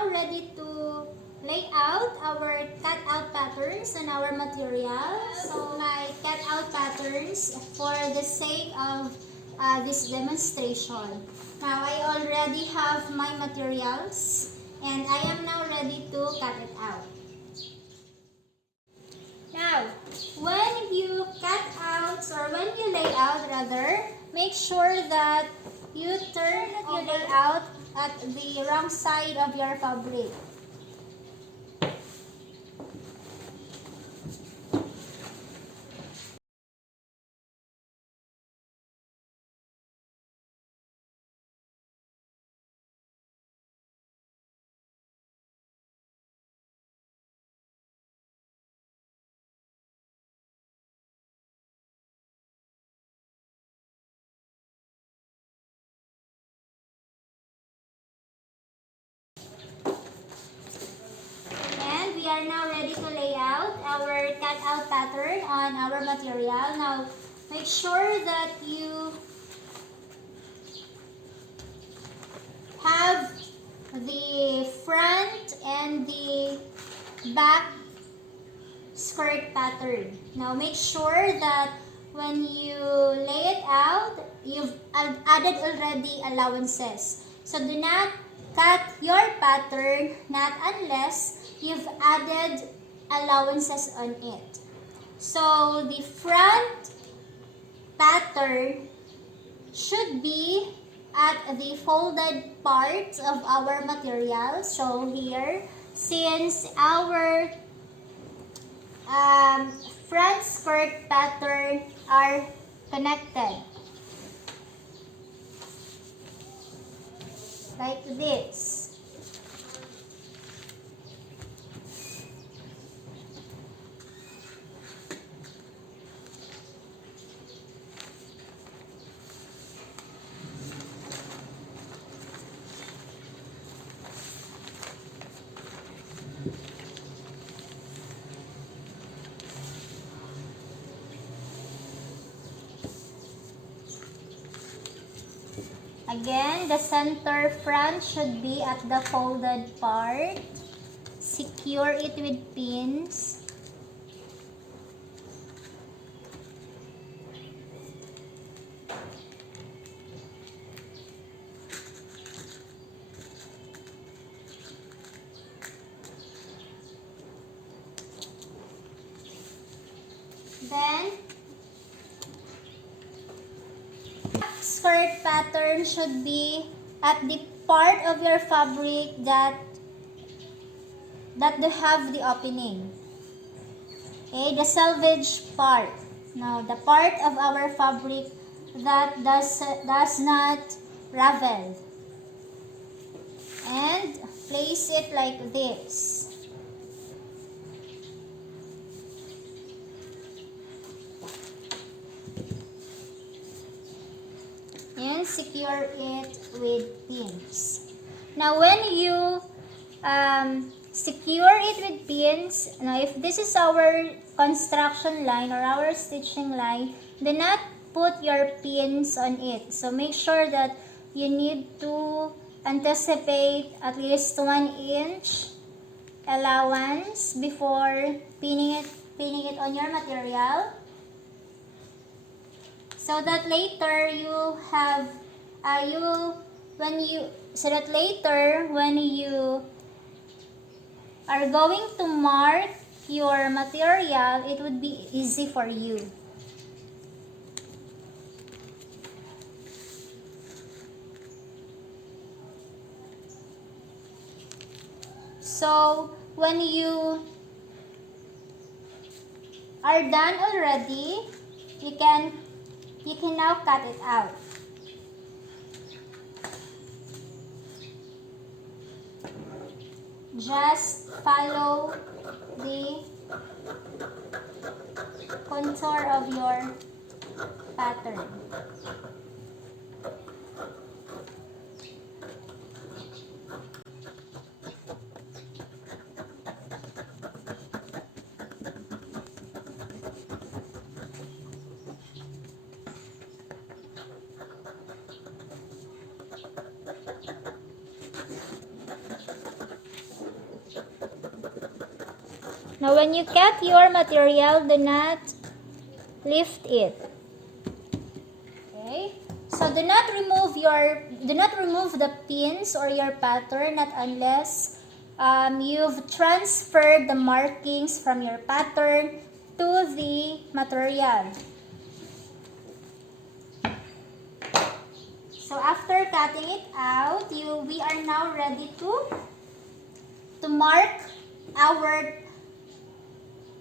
now ready to lay out our cutout patterns on our material. So my cutout patterns for the sake of this demonstration. Now I already have my materials and I am now ready to cut it out. Now, when you cut out or when you lay out rather, make sure that you turn your layout at the wrong side of your fabric. And we are now ready to lay out our cutout pattern on our material. Now, make sure that you have the front and the back skirt pattern. Now, make sure that when you lay it out, you've added already allowances. So, do not cut your pattern not unless you've added allowances on it. So, the front pattern should be at the folded part of our material. So, here, since our front skirt pattern are connected like this. Again, the center front should be at the folded part. Secure it with pins. Then, skirt pattern should be at the part of your fabric that do have the opening. Okay, the selvage part. Now, the part of our fabric that does not ravel. And place it like this. And secure it with pins. Now, when you secure it with pins, now if this is our construction line or our stitching line, do not put your pins on it. So, make sure that you need to anticipate at least 1 inch allowance before pinning it on your material. So that later you have when you are going to mark your material, it would be easy for you. So when you are done already, you can now cut it out. Just follow the contour of your pattern. Now, when you cut your material, do not lift it. Okay? So, do not remove the pins or your pattern, not unless you've transferred the markings from your pattern to the material. So, after cutting it out, we are now ready to mark our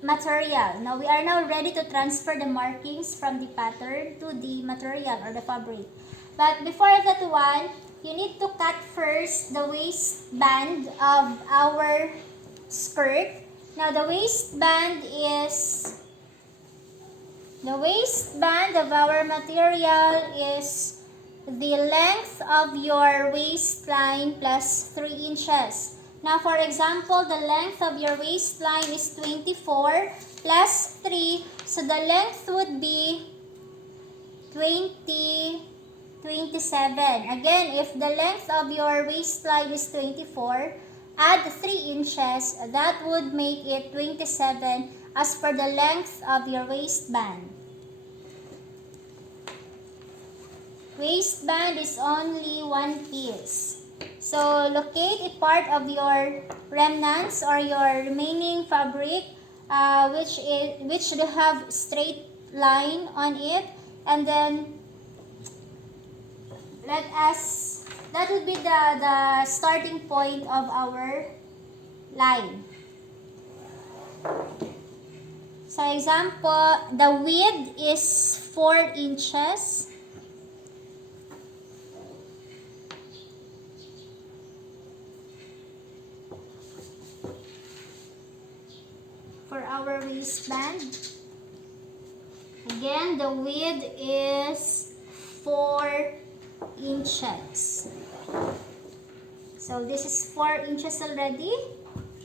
material. Now, we are now ready to transfer the markings from the pattern to the material or the fabric. But before that one, you need to cut first the waistband of our skirt. Now, the waistband of our material is the length of your waistline plus 3 inches. Now, for example, the length of your waistline is 24 plus 3. So, the length would be 27. Again, if the length of your waistline is 24, add 3 inches. That would make it 27 as per the length of your waistband. Waistband is only one piece. So, locate a part of your remnants or your remaining fabric which should have straight line on it, and then that would be the starting point of our line. So, example, the width is 4 inches. For our waistband. Again, the width is 4 inches. So this is 4 inches already.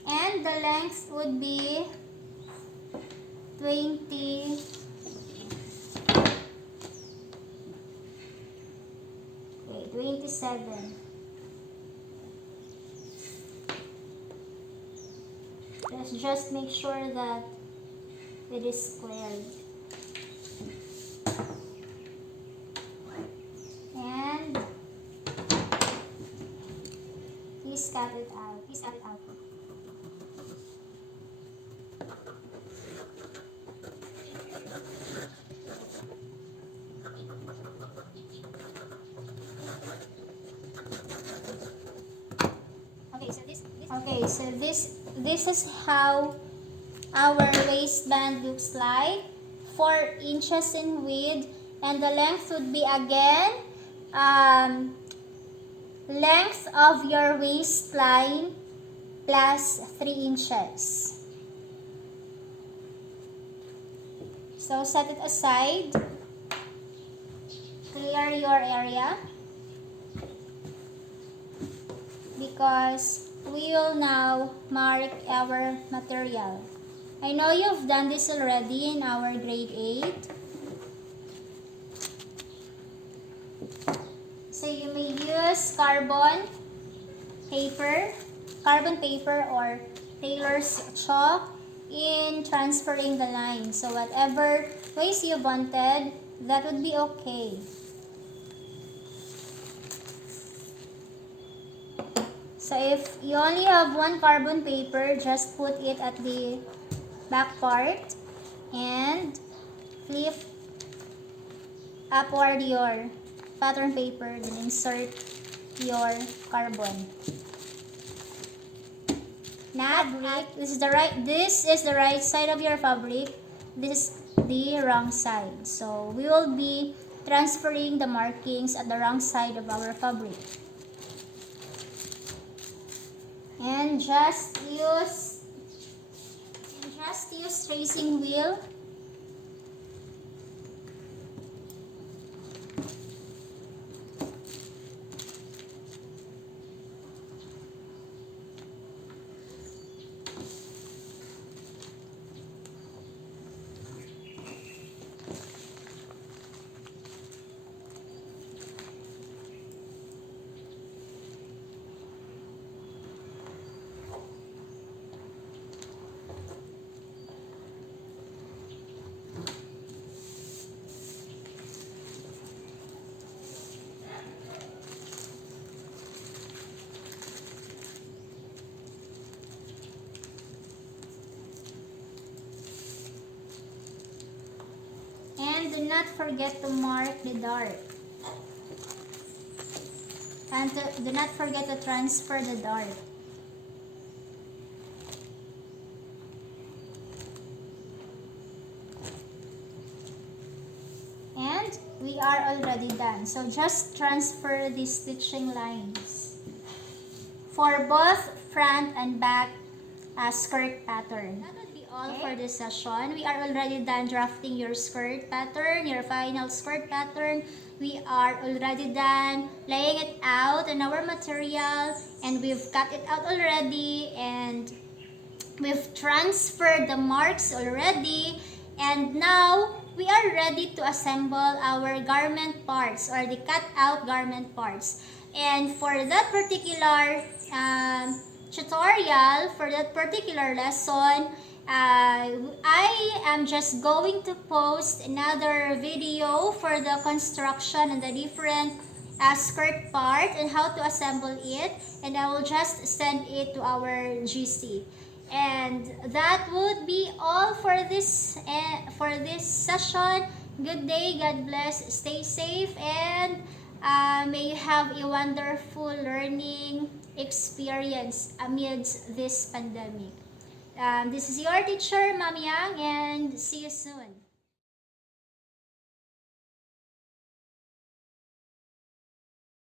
And the length would be 27. Let's just make sure that it is cleared. And please cut it out. Okay, so this is how our waistband looks like. 4 inches in width, and the length would be again length of your waistline plus 3 inches. So set it aside. Clear your area because we will now mark our material. I know you've done this already in our grade 8. So you may use carbon paper or tailor's chalk in transferring the line. So whatever ways you wanted, that would be okay. So if you only have one carbon paper, just put it at the back part and flip upward your pattern paper, then insert your carbon. Fabric, this is the right side of your fabric, this is the wrong side. So we will be transferring the markings at the wrong side of our fabric. And just use tracing wheel. do not forget to mark the dart. And do not forget to transfer the dart. And we are already done. So just transfer the stitching lines for both front and back skirt pattern. That would be all for this session. We are already done drafting your skirt pattern, your final skirt pattern. We are already done laying it out on our material, and we've cut it out already, and we've transferred the marks already, and now we are ready to assemble our garment parts or the cut out garment parts. And for that particular tutorial, for that particular lesson, I am just going to post another video for the construction and the different skirt part and how to assemble it, and I will just send it to our GC. And that would be all for this session. Good day, God bless, stay safe, and may you have a wonderful learning experience amidst this pandemic. This is your teacher, Ma'am Yang, and see you soon.